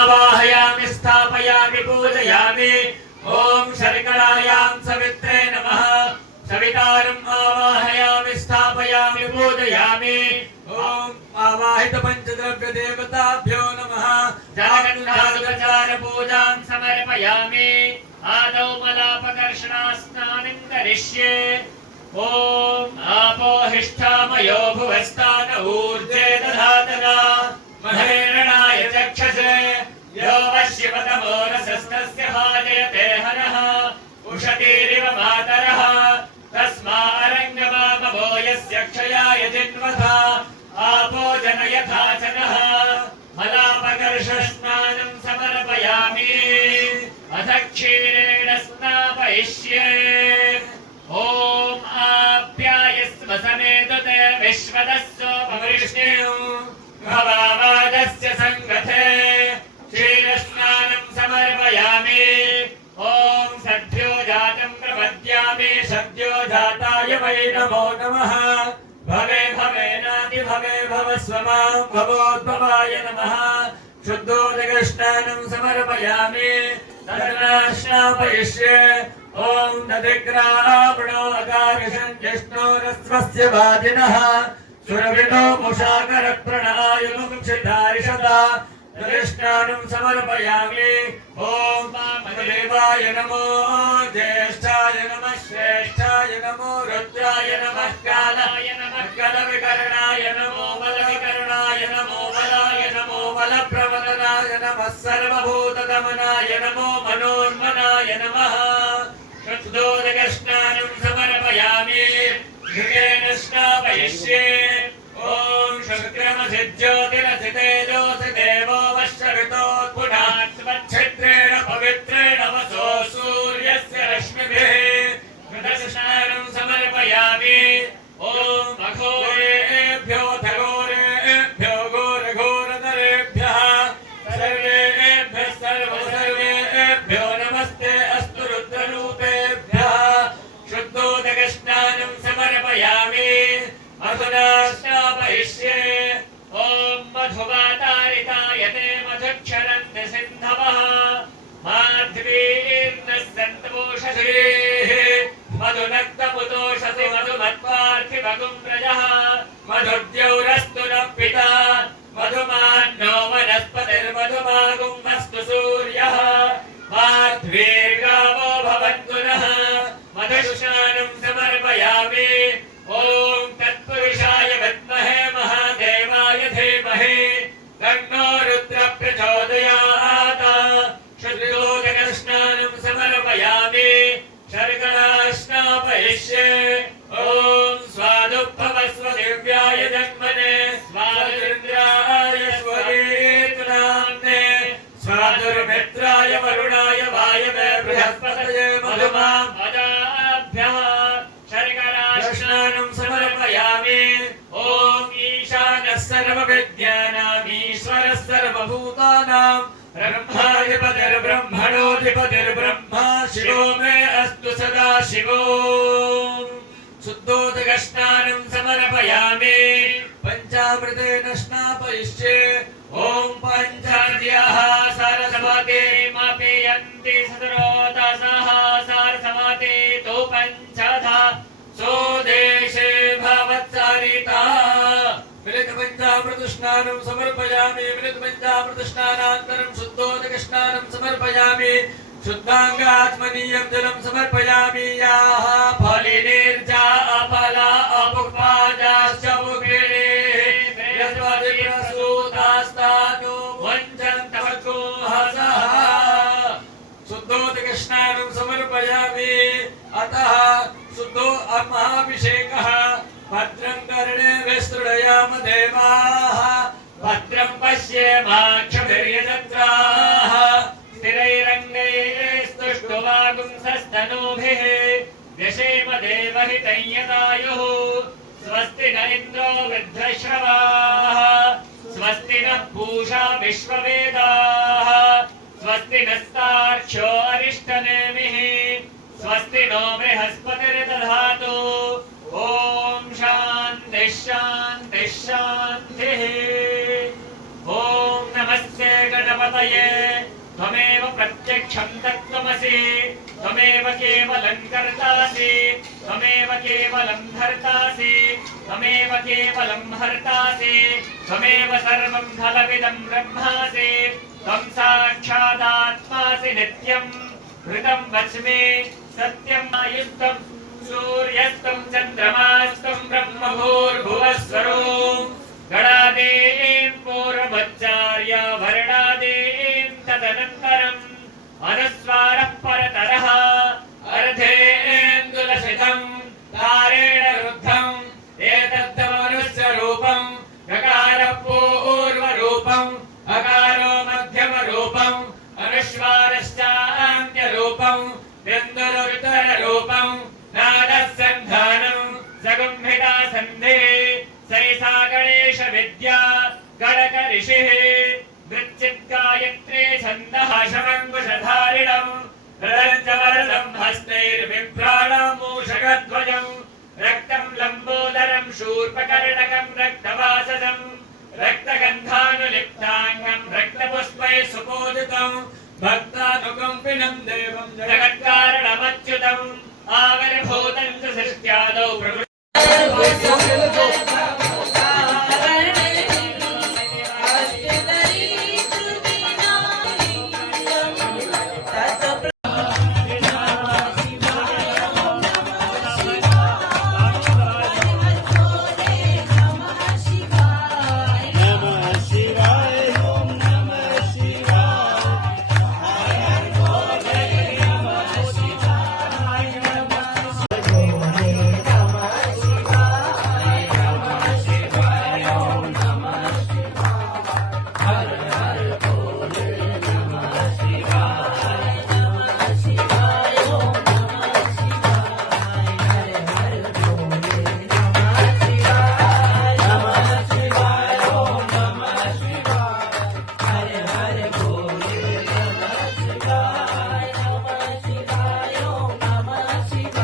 आवाहयामि स्थापयामि पूजयामि। ओम शर्करायां सवित्रे नमः। सवितारम् आवाहयामि स्थापयामि पूजयामि। ओम आवाहित पंचद्रव्य देवताभ्यो नमः। जलगन्धानुपचार पूजां समर्पयामि। आदौ मलापकर्षणा स्नानं करिष्ये। ओम आपो हिष्ठामयो भुवस्तान ऊर्जे दधातना महेरणाय चक्षसे। यो वश्यपतमो रसस्तस्य भाजयते हरः। उषतीरिव मातरः तस्मारङ्गमामवो यस्य क्षयाय जिन्वथा। आपो जनयथा च नः। मलापकर्षस्नानं समर्पयामि। अथ क्षीरेण स्नापयिष्ये। ओम आप्यायस्व समेतते विश्वदस्सोपवृष्णिः भवावादस्य संगते। क्षीरस्नानं समर्पयामि। ओम सद्यो जातं प्रपद्यामि। सद्यो जाताय वै नमो नमः। भवे भवेनाति भवे भवस्व मां भवोद्भवाय नमः। शुद्धोदकस्नानं समर्पयामि। तदनाश्नापयिष्ये। ओम नदिग्रावणो अकार्षन् जिष्णोरस्वस्य वाजिनः। सुरविनो मुषाकर प्रणायुमुक्षितारिषदा। तदस्नानं समर्पयामि। ओम वामदेवाय नमो। ज्येष्ठाय नमः। श्रेष्ठाय नमो। रुद्राय नमः। कालाय नमः। कलविकरणाय नमो। बलविकरणाय नमो। बलाय नमो। बलप्रवदनाय नमः। सर्वभूतदमनाय नमो। मनोन्मनाय नमः। शुद्धोदकस्नानं समर्पयामि। घृतेन स्नापयिष्ये। ओम शुक्रमसिज्योतिरसितेजोऽसि देवो वश्यवितोत्पुनात् स्वच्छिद्रेण पवित्रेण वसो सूर्यस्य रश्मिभिः घृतस्नानं समर्पयामि। ओम अघोरेभ्यो घोरेभ्यो घोरघोरतरेभ्यः सर्वेभ्यः सर्वेभ्यो नमस्ते अस्तु रुद्ररूपेभ्यः। शुद्धोदकस्नानं समर्पयामि। अधुना स्नापयिष्ये। ओम मधुवातारितायते मधुक्षरन्ति सिन्धवः। माध्वीर्नः सन्तपोषधीः मधुनक्तपुतोषसि मधुमत्पार्थिवगुं प्रजः। मधुद्यौरस्तु नः पिता मधुमान्नो वनस्पतिर्मधुमागुं अस्तु सूर्यः। माध्वीर्गावो भवन्तु नः। मधुस्नानं समर्पयामि। ओम तत्पुरुषाय विद्महे महादेवाय धीमहि तन्नो रुद्रः प्रचोदयात्। शुद्धोदकस्नानं समर्पयामि। शर्करा स्नापयिष्ये। ओम स्वादुपवस्व दिव्याय जन्मने स्वादुरिन्द्राय स्वरेतुनाम्ने स्वादुर्मित्राय वरुणाय वायवे बृहस्पतये मधुमां पदाभ्यः स्नानं समर्पयामि। ओम ईशानः सर्वविद्यानाम् ईश्वरः सर्वभूतानां ब्रह्माधिपतिर्ब्रह्मणोऽधिपतिर्ब्रह्मा शिवो मे अस्तु सदा शिवो। शुद्धोदकस्नानं समर्पयामि। पंचामृतेन स्नापयिष्ये। ओम पञ्चाद्याः सारसमाते मापेयन्ति सतरोदसः सारसमाते तो पञ्चधा सो देशे भवत्सरिता। मिलितपञ्चामृतस्नानं समर्पयामि। मिलितपञ्चामृतस्नानान्तरं शुद्धोदकस्नानं समर्पयामि। शुद्धाङ्गात्मनीयं जलं समर्पयामि। याः फलिनीर्जा अपला अपुष्पाजाश्च मुखेः प्रसूतास्तानो वञ्चन्तमकुहसः। शुद्धोदकस्नानं समर्पयामि। अतः शुद्धो महाभिषेकः। भद्रं कर्णे विस्तृणयाम देवाः। भद्रं पश्येमाक्षभिर्यजत्राः। स्थिरैरङ्गैस्तुष्टुवागुंसस्तनूभिः व्यशेम देवहितं यदायुः। स्वस्ति न इन्द्रो वृद्धश्रवाः। स्वस्ति नः पूषा विश्ववेदाः। स्वस्ति नस्तार्क्ष्यो अरिष्टनेमिः। स्वस्ति नो बृहस्पतिर्दधातु। ओम शान्ति शान्ति शान्तिः। ओम नमस्ते गणपतये मूर्तये त्वमेव प्रत्यक्षं तत्त्वमसि त्वमेव केवलं कर्तासि त्वमेव केवलं धर्तासि त्वमेव केवलं हर्तासि त्वमेव सर्वं फलविदं ब्रह्मासि त्वं साक्षादात्मासि नित्यं हृतं वच्मि सत्यम् आयुक्तं सूर्यस्तं चन्द्रमास्तं ब्रह्मभूर्भुवस्वरूं गणादें पूर्वमच्चार्य वर्णादें तदनन्तरम् अनुस्वारः परतरः अर्धेन्दुलसितं तारेण रुद्धम् एतद्धमनुस्वरूपं गकारः पूर्वरूपम् अकारो मध्यमरूपम् अनुस्वारश्चान्त्यरूपम् बिन्दुरुत्तररूपम् नादः सन्धानम् सगुम्भिता सन्धिः सरिसा गणेश विद्या गणक ऋषिः वृच्चिद्गायत्रे छन्दः शमङ्कुशधारिणम् रदञ्जवरदम् हस्तैर्बिभ्राणमूषकध्वजम् रक्तम् लम्बोदरम् शूर्पकर्णकम् रक्तवाससम् रक्तगन्धानुलिप्ताङ्गम् रक्त